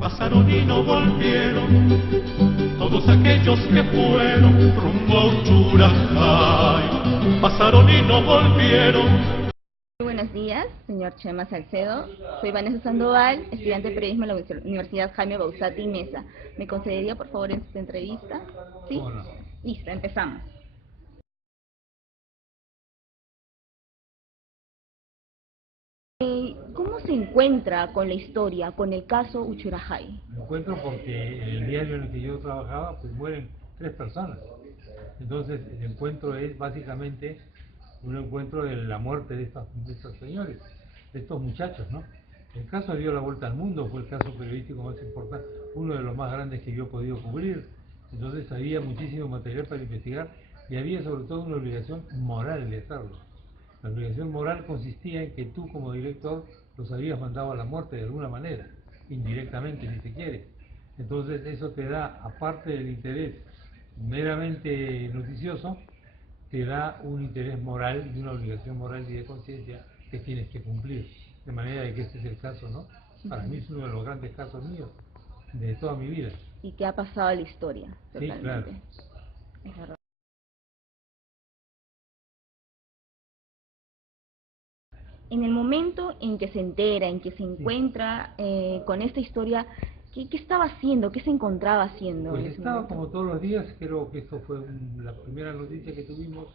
pasaron y no volvieron, todos aquellos que fueron rumbo a Uchurajay, pasaron y no volvieron. Muy buenos días, señor Chema Salcedo. Soy Vanessa Sandoval, estudiante de periodismo en la Universidad Jaime Bausati Mesa. ¿Me concedería, por favor, esta entrevista? ¿Sí? Bueno. Listo, empezamos. ¿Cómo se encuentra con la historia, con el caso Uchurajay? Me encuentro porque en el diario en el que yo trabajaba, pues mueren 3 personas. Entonces, el encuentro es básicamente un encuentro de la muerte de estos señores, de estos muchachos, ¿no? El caso dio la vuelta al mundo, fue el caso periodístico más importante, uno de los más grandes que yo he podido cubrir. Entonces había muchísimo material para investigar y había sobre todo una obligación moral de hacerlo. La obligación moral consistía en que tú como director los habías mandado a la muerte de alguna manera, indirectamente si se quiere. Entonces eso te da, aparte del interés meramente noticioso, te da un interés moral y una obligación moral y de conciencia que tienes que cumplir. De manera de que este es el caso, ¿no? Para mí es uno de los grandes casos míos de toda mi vida. Y que ha pasado a la historia, Sí, totalmente. claro. Es verdad. En el momento en que se entera, en que se encuentra con esta historia, ¿qué estaba haciendo? ¿Qué se encontraba haciendo? Pues en ese estaba momento? como todos los días, creo que esto fue la primera noticia que tuvimos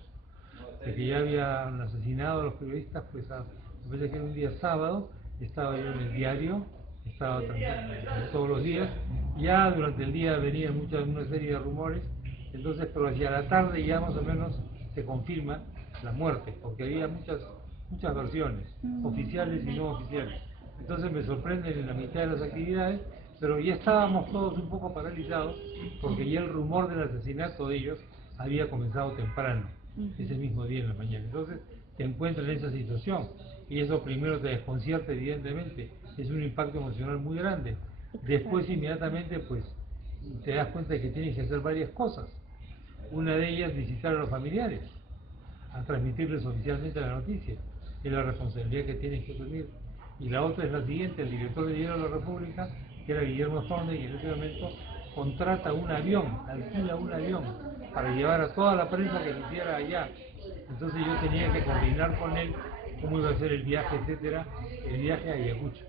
de que ya habían asesinado a los periodistas, pues me parece que era un día sábado, estaba yo en el diario, estaba todos los días, ya durante el día venían una serie de rumores, entonces pero hacia la tarde ya más o menos se confirma la muerte, porque había muchas versiones, oficiales y no oficiales. Entonces me sorprenden en la mitad de las actividades, pero ya estábamos todos un poco paralizados, porque ya el rumor del asesinato de ellos había comenzado temprano, ese mismo día en la mañana. Entonces te encuentras en esa situación, y eso primero te desconcierta evidentemente, es un impacto emocional muy grande. Después inmediatamente pues te das cuenta de que tienes que hacer varias cosas. Una de ellas visitar a los familiares, a transmitirles oficialmente la noticia, es la responsabilidad que tienes que asumir. Y la otra es la siguiente: el director del Diario de la República, que era Guillermo Thorne, y en ese momento contrata un avión, alquila un avión para llevar a toda la prensa que quisiera allá. Entonces yo tenía que coordinar con él cómo iba a ser el viaje, etcétera, el viaje a Ayacucho,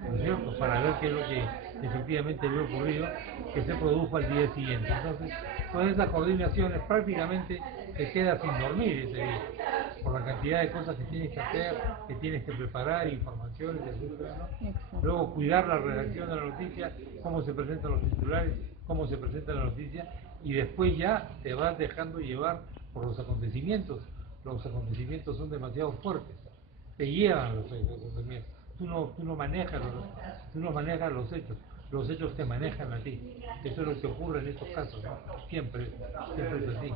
¿no es cierto?, para ver qué es lo que efectivamente había ocurrido, que se produjo al día siguiente. Entonces, todas esas coordinaciones prácticamente te quedas sin dormir ese día, por la cantidad de cosas que tienes que hacer, que tienes que preparar, informaciones, etcétera, ¿no? Luego cuidar la redacción de la noticia, cómo se presentan los titulares, cómo se presenta la noticia, y después ya te vas dejando llevar por los acontecimientos. Los acontecimientos son demasiado fuertes, te llevan los acontecimientos. Tú no manejas los hechos te manejan a ti. Eso es lo que ocurre en estos casos, ¿no? Siempre es así.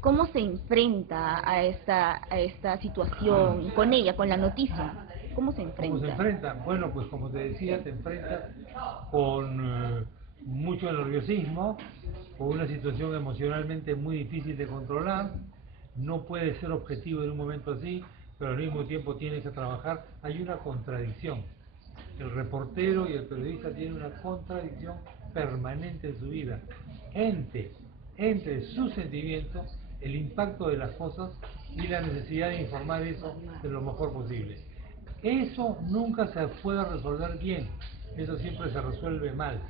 ¿Cómo se enfrenta a esta situación con ella, con la noticia? ¿Cómo se enfrenta? ¿Cómo se enfrenta? Bueno, pues como te decía, te enfrentas con mucho nerviosismo, con una situación emocionalmente muy difícil de controlar. No puedes ser objetivo en un momento así, pero al mismo tiempo tienes que trabajar. Hay una contradicción. El reportero y el periodista tienen una contradicción permanente en su vida, entre su sentimiento, el impacto de las cosas y la necesidad de informar eso de lo mejor posible. Eso nunca se puede resolver bien, eso siempre se resuelve mal.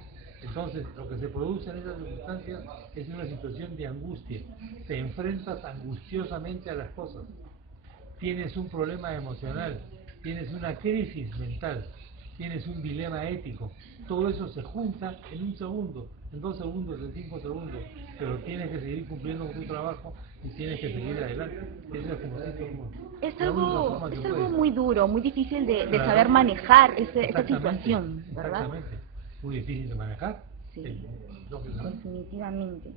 Entonces, lo que se produce en esas circunstancias es una situación de angustia. Te enfrentas angustiosamente a las cosas. Tienes un problema emocional, tienes una crisis mental, tienes un dilema ético. Todo eso se junta en un segundo, en 2 segundos, en 5 segundos, pero tienes que seguir cumpliendo con tu trabajo y tienes que seguir adelante. Eso es Es la única algo, forma que es puedes. algo muy duro, muy difícil de Claro. saber manejar esta Exactamente, situación, ¿verdad? exactamente. Muy difícil de manejar. Sí, Lógicamente. definitivamente.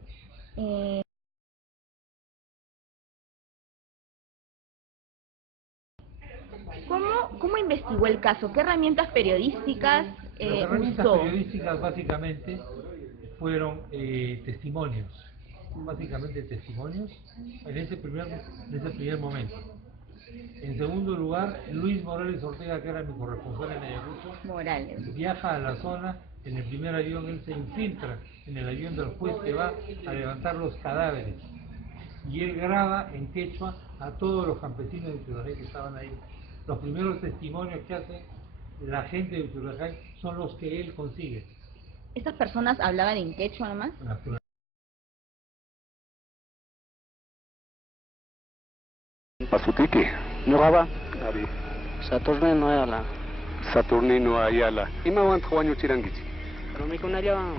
¿Cómo investigó el caso? ¿Qué herramientas periodísticas Las herramientas usó? periodísticas básicamente fueron testimonios, básicamente testimonios en ese primer momento. En segundo lugar, Luis Morales Ortega, que era mi corresponsal en Ayacucho, Morales. viaja a la zona. En el primer avión él se infiltra en el avión del juez que va a levantar los cadáveres. Y él graba en quechua a todos los campesinos de Uchularjay que estaban ahí. Los primeros testimonios que hace la gente de Uchularjay son los que él consigue. ¿Estas personas hablaban en quechua nomás? Pasutiki. Ñuqaqa Ari. Saturnino Ayala. Saturnino Ayala. ¿Imawan wañuchirankichik? Rumikunallan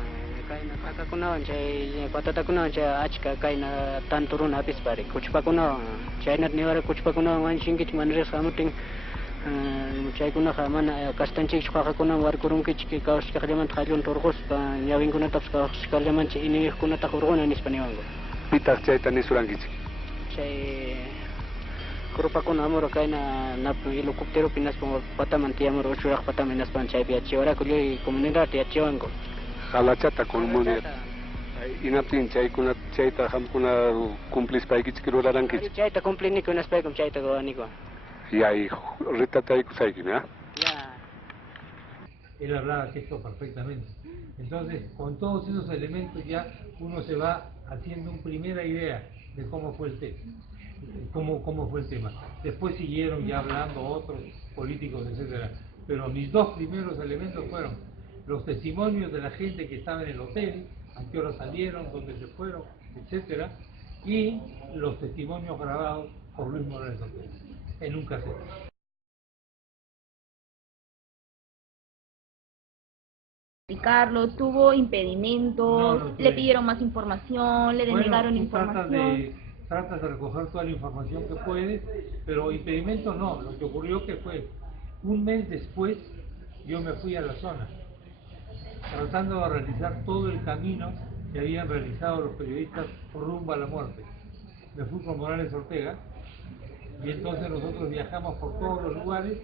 kayna qaqakunawan chay patatakunawan chay achka kayna tanto runa apispari kuchpakunawan chayna niwara kuchpakunawan wañushinkichik mana riqsqa hamutin chaykunaqa mana kastanchik qaqakunawan warkurunkichik kawsashkaqllamanta qallunta urquspa ñawinkunatapas kawsashkaqllamanchik inimiqkunataqa urquna nispa niwanku. Pitaq chayta nisurankichik? Chay grupakuna amuro kayna helicópteropi naspa pataman tiyamuro uchuraq pataman naspan chaypi yachiwaraqku lluy comunidad yachiwanku. Halachata comunidad. Inaptin chaykuna chayta hamkuna cumplispaykich rurarankichik. Chayta cumpliniku naspaykum chayta gawaniku. Yay ritataykusaykim, ¿ya? Ya. Él hablaba quechua perfectamente. Entonces, con todos esos elementos ya uno se va haciendo una primera idea de cómo fue el tema. Cómo fue el tema. Después siguieron ya hablando otros políticos, etcétera. Pero mis dos primeros elementos fueron los testimonios de la gente que estaba en el hotel, a qué hora salieron, dónde se fueron, etcétera, y los testimonios grabados por Luis Morales Ortega en un cassette. Explicarlo, tuvo impedimentos, No, le pidieron más información, le denegaron información. Tratas de recoger toda la información que puedes, pero impedimentos no. Lo que ocurrió que fue un mes después yo me fui a la zona tratando de realizar todo el camino que habían realizado los periodistas rumbo a la muerte. Me fui con Morales Ortega y entonces nosotros viajamos por todos los lugares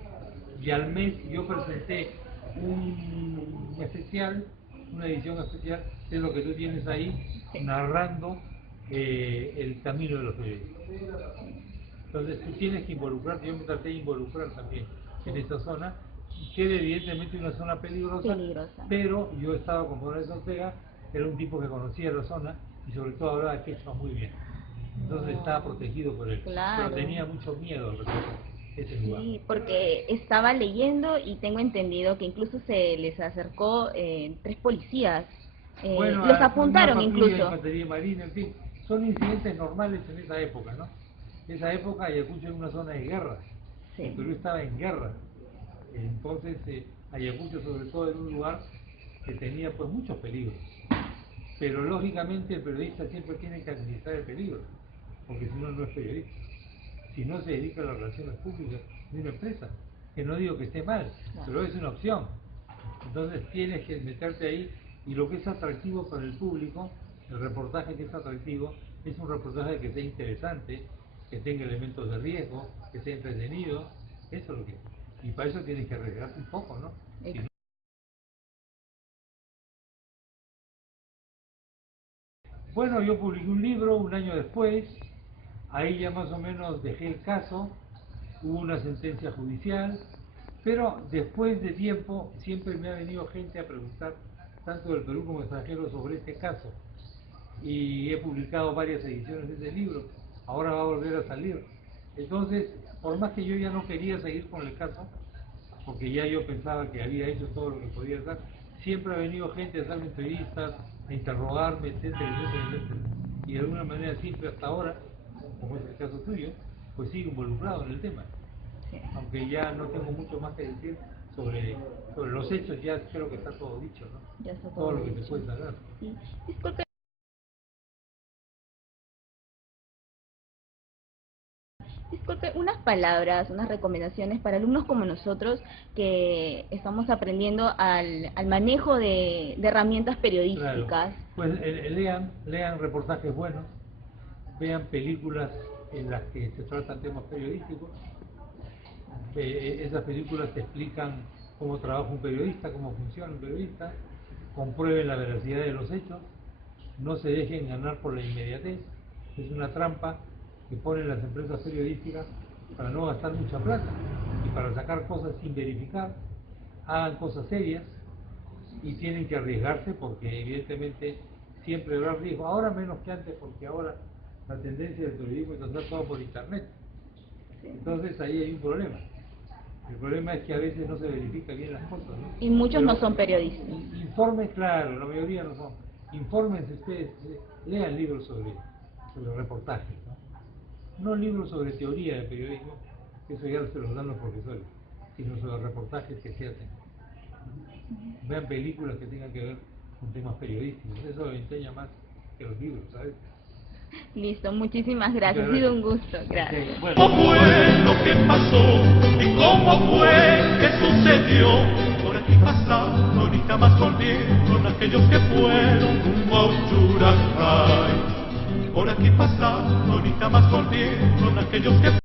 y al mes yo presenté un especial, una edición especial de lo que tú tienes ahí, narrando el camino de los periodistas. Entonces tú tienes que involucrarte, yo me traté de involucrar también en esta zona, que era evidentemente una zona peligrosa, pero yo estaba con Morales Ortega, era un tipo que conocía la zona y sobre todo hablaba quechua muy bien. Entonces estaba protegido por él, claro. Pero tenía mucho miedo respecto a ese lugar. Sí, porque estaba leyendo y tengo entendido que incluso se les acercó 3 policías, bueno, los apuntaron una incluso. Infantería Marina, en fin, son incidentes normales en esa época, ¿no? En esa época Ayacucho era una zona de guerra, Sí. El Perú estaba en guerra, entonces Ayacucho sobre todo era un lugar que tenía pues muchos peligros, pero lógicamente el periodista siempre tiene que administrar el peligro, porque si no, no es periodista, si no se dedica a las relaciones públicas de una empresa, que no digo que esté mal, pero es una opción, entonces tienes que meterte ahí, y lo que es atractivo para el público, el reportaje que es atractivo, es un reportaje que sea interesante, que tenga elementos de riesgo, que sea entretenido, eso es lo que... Y para eso tienes que arriesgarte un poco, ¿no? Si no... Bueno, yo publiqué un libro un año después, ahí ya más o menos dejé el caso, hubo una sentencia judicial, pero después de tiempo siempre me ha venido gente a preguntar, tanto del Perú como extranjero, sobre este caso. Y he publicado varias ediciones de ese libro, ahora va a volver a salir. Entonces, por más que yo ya no quería seguir con el caso, porque ya yo pensaba que había hecho todo lo que podía hacer, siempre ha venido gente a hacerme entrevistas, a interrogarme, etcétera, etcétera, etcétera. Y de alguna manera siempre hasta ahora, como es el caso tuyo, pues sigo involucrado en el tema. Aunque ya no tengo mucho más que decir sobre los hechos, ya creo que está todo dicho, ¿no? Ya está todo lo que dicho. se puede saber. Sí. Disculpe. Disculpe, unas palabras, unas recomendaciones para alumnos como nosotros que estamos aprendiendo al manejo de herramientas periodísticas. Claro. Pues lean reportajes buenos, vean películas en las que se tratan temas periodísticos. Esas películas te explican cómo trabaja un periodista, cómo funciona un periodista, comprueben la veracidad de los hechos, no se dejen ganar por la inmediatez, es una trampa que ponen las empresas periodísticas para no gastar mucha plata y para sacar cosas sin verificar, hagan cosas serias y tienen que arriesgarse porque evidentemente siempre habrá riesgo, ahora menos que antes porque ahora la tendencia del periodismo es hacer todo por internet. Entonces ahí hay un problema. El problema es que a veces no se verifica bien las cosas, ¿no? Y muchos Pero no son periodistas. Informes, claro, la mayoría no son. Infórmense ustedes, lean libros sobre reportajes, ¿no? No libros sobre teoría de periodismo, eso ya se los dan los profesores, sino sobre reportajes que se hacen. Vean películas que tengan que ver con temas periodísticos, eso enseña más que los libros, ¿sabes? Listo, muchísimas gracias, ha sido un gusto, gracias. Sí, bueno. ¿Cómo fue lo que pasó? ¿Y cómo fue que sucedió? Por aquí pasaron y jamás volvieron aquellos que fueron rumbo a Uchuracay. Por aquí pasaron y jamás volvieron aquellos que